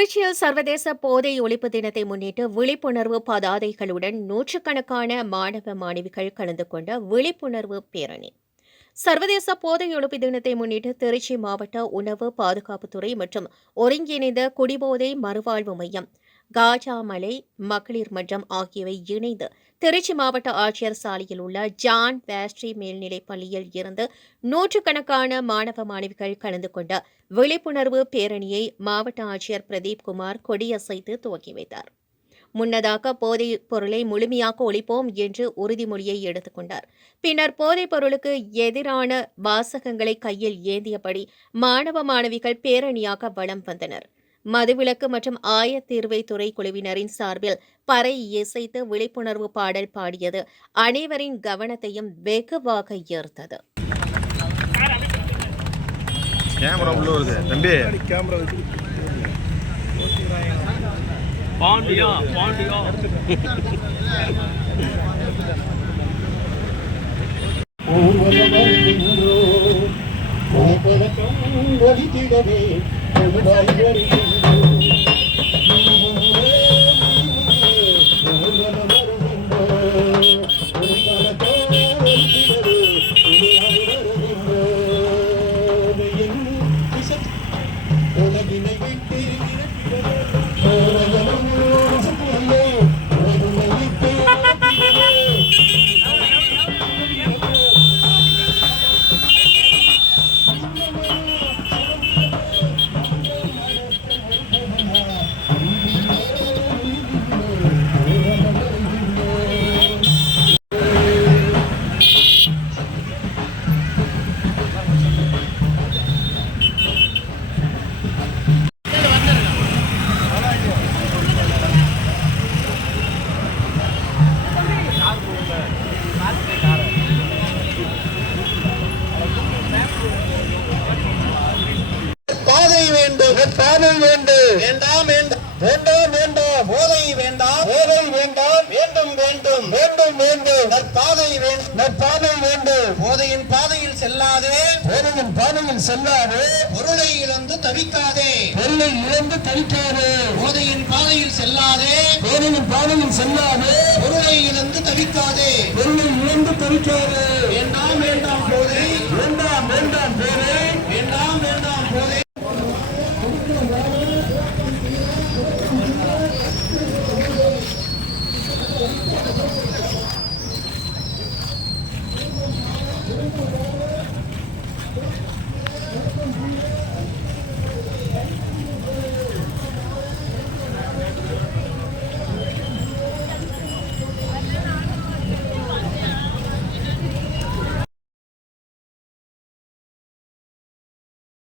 திருச்சியில் சர்வதேச போதை ஒழிப்பு தினத்தை முன்னிட்டு விழிப்புணர்வு பதாதைகளுடன் நூற்றுக்கணக்கான மாணவ மாணவிகள் கலந்து கொண்ட விழிப்புணர்வு பேரணி. சர்வதேச போதை ஒழிப்பு தினத்தை முன்னிட்டு திருச்சி மாவட்ட உணவு பாதுகாப்புத்துறை மற்றும் ஒருங்கிணைந்த குடிபோதை மறுவாழ்வு மையம், காஜாமலை மகளிர் மன்றம் ஆகியவை இணைந்து திருச்சி மாவட்ட ஆட்சியர் சாலையில் உள்ள ஜான் பேஸ்ட்ரி மேல்நிலைப் பள்ளியில் இருந்து நூற்றுக்கணக்கான மாணவ மாணவிகள் கலந்து கொண்ட விழிப்புணர்வு பேரணியை மாவட்ட ஆட்சியர் பிரதீப் குமார் கொடியசைத்து துவக்கி வைத்தார். முன்னதாக போதைப் பொருளை முழுமையாக ஒழிப்போம் என்று உறுதிமொழியை எடுத்துக் கொண்டார். பின்னர் போதைப் பொருளுக்கு எதிரான வாசகங்களை கையில் ஏந்தியபடி மாணவ மாணவிகள் பேரணியாக வலம் வந்தனர். மதுவிலக்கு மற்றும் ஆயத்தீர்வை துறை குழுவினரின் சார்பில் பறை இசைத்து விழிப்புணர்வு பாடல் பாடியது அனைவரின் கவனத்தையும் வெகுவாக ஈர்த்தது. வேண்டாம் வேண்டாம் வேண்டாம் போதை வேண்டாம் வேண்டும் வேண்டும் வேண்டும் வேண்டும் நற்பாதை வேண்டும் போதையின் பாதையில் செல்லாதே பொருளை இழந்து தவிக்காதே போதையின் பாதையில் செல்லாதே பொருளை இழந்து தவிக்காதே வேண்டாம் வேண்டாம்